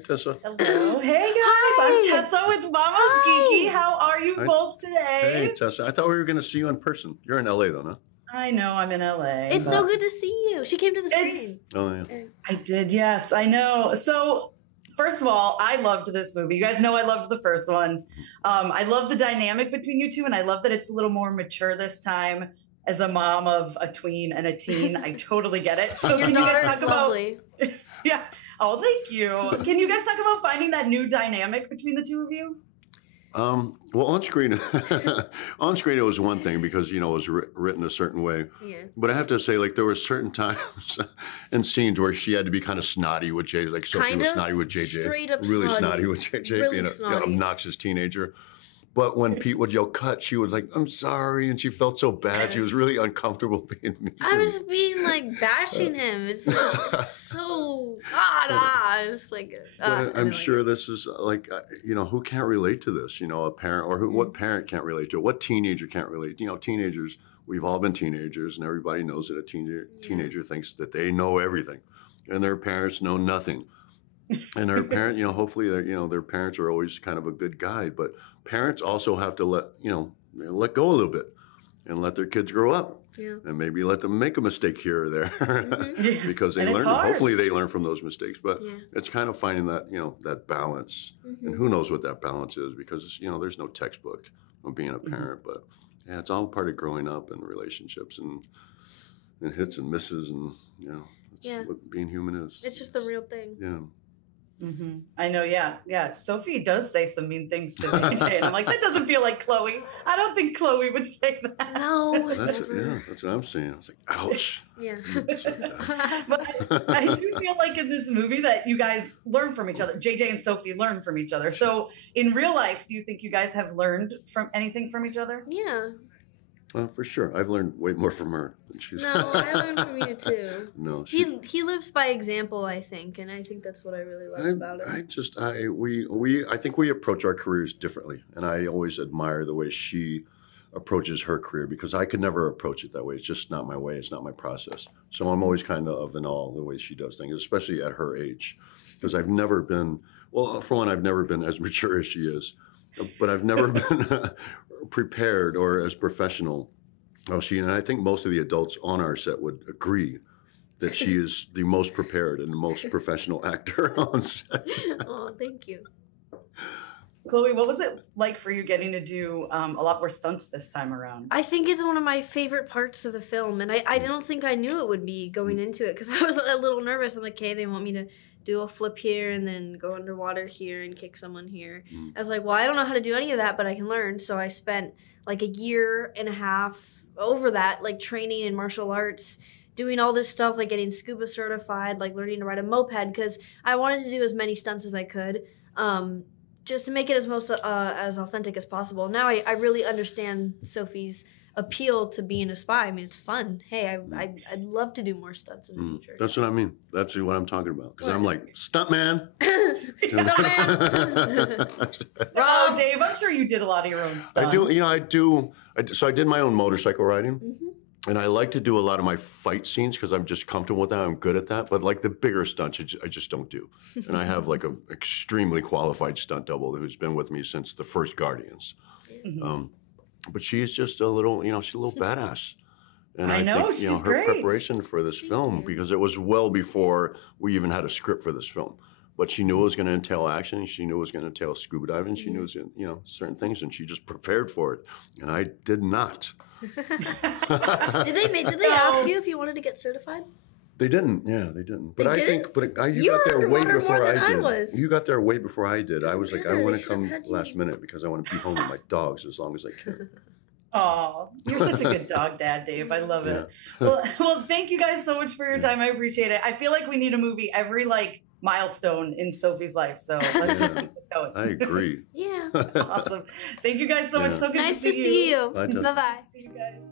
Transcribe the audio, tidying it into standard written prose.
Tessa. Hello. Hey guys, Hi. I'm Tessa with Mama's Geeky. How are you Hi. both today? Hey, Tessa. I thought we were going to see you in person. You're in LA, though, no? I know I'm in LA. It's so good to see you. She came to the screen. Oh, yeah. I did, yes, I know. So, first of all, I loved this movie. You guys know I loved the first one. I love the dynamic between you two, and I love that it's a little more mature this time. As a mom of a tween and a teen, I totally get it. So, Your can you guys daughter's talk lovely. about? Yeah. Oh, thank you. Can you guys talk about finding that new dynamic between the two of you? Well, on screen, on screen it was one thing because it was written a certain way. Yeah. But I have to say, like, there were certain times and scenes where she had to be kind of snotty with JJ, like Sophie was snotty with JJ, Straight up really snotty. snotty with JJ, Really being an snotty. obnoxious teenager. But when Pete would yell "cut," she was like, "I'm sorry," and she felt so bad. She was really uncomfortable being mean. I was being like bashing him. It's like so just like. I'm sure this is like who can't relate to this? A parent or what parent can't relate to it? What teenager can't relate? Teenagers. We've all been teenagers, and everybody knows that a teenager thinks that they know everything, and their parents know nothing. And their parent, hopefully, their parents are always kind of a good guide, but parents also have to let go a little bit and let their kids grow up. Yeah. And maybe let them make a mistake here or there because they And it's learn. hard. Hopefully, they learn from those mistakes. But Yeah. it's kind of finding that that balance, and who knows what that balance is because there's no textbook of being a parent. But yeah, it's all part of growing up and relationships and hits and misses and that's what being human is. It's just the real thing. Yeah. I know, yeah. Sophie does say some mean things to JJ, and I'm like, that doesn't feel like Chloe. I don't think Chloe would say that. No. That's never. that's what I'm saying. I was like, ouch. Yeah. But I do feel like in this movie that you guys learn from each other. JJ and Sophie learn from each other. So in real life, do you think you guys have learned from anything from each other? Yeah. For sure. I've learned way more from her than she's. No, I learned from you too. No, He lives by example, I think, and I think that's what I really love about him. I think we approach our careers differently, and I always admire the way she approaches her career because I could never approach it that way. It's just not my way. It's not my process. So I'm always kind of in awe of the way she does things, especially at her age, because I've never been. Well, for one, I've never been as mature as she is, but I've never been prepared or as professional. And I think most of the adults on our set would agree that she is the most prepared and the most professional actor on set. Oh, thank you. Chloe, what was it like for you getting to do a lot more stunts this time around? I think it's one of my favorite parts of the film, and I don't think I knew it would be going into it because I was a little nervous. I'm like, okay, they want me to do a flip here and then go underwater here and kick someone here. I was like, well, I don't know how to do any of that, but I can learn. So I spent like a year and a half over that, like training in martial arts, doing all this stuff, like getting scuba certified, like learning to ride a moped because I wanted to do as many stunts as I could. Just to make it as authentic as possible. Now I really understand Sophie's appeal to being a spy. I mean, it's fun. Hey, I'd love to do more stunts in the future. That's what I mean. That's what I'm talking about. Because I'm like, stuntman. Oh, Dave, I'm sure you did a lot of your own stunts. I do. So I did my own motorcycle riding. And I like to do a lot of my fight scenes because I'm just comfortable with that. I'm good at that. But like the bigger stunts, I just don't do. And I have like an extremely qualified stunt double who's been with me since the first Guardians. But she's just a little, she's a little badass. And I know, think, she's her great. preparation for this film, because it was well before we even had a script for this film. But she knew it was going to entail action. She knew it was going to entail scuba diving. She knew, certain things, and she just prepared for it. And I did not. Did they ask you if you wanted to get certified? They didn't. Yeah, they didn't. But They I didn't? think, you You got were there way underwater before more than I I did. was. You got there way before I did. I was like, I Yeah, want they to come should've had you. last minute because I want to be home with my dogs as long as I can. Oh, you're such a good dog dad, Dave. I love it. Well, thank you guys so much for your time. I appreciate it. I feel like we need a movie every milestone in Sophie's life. So let's just keep this going. I agree. Yeah. Awesome. Thank you guys so much. So good Nice to see you. see you. Bye, Tessa. Bye-bye. See you guys.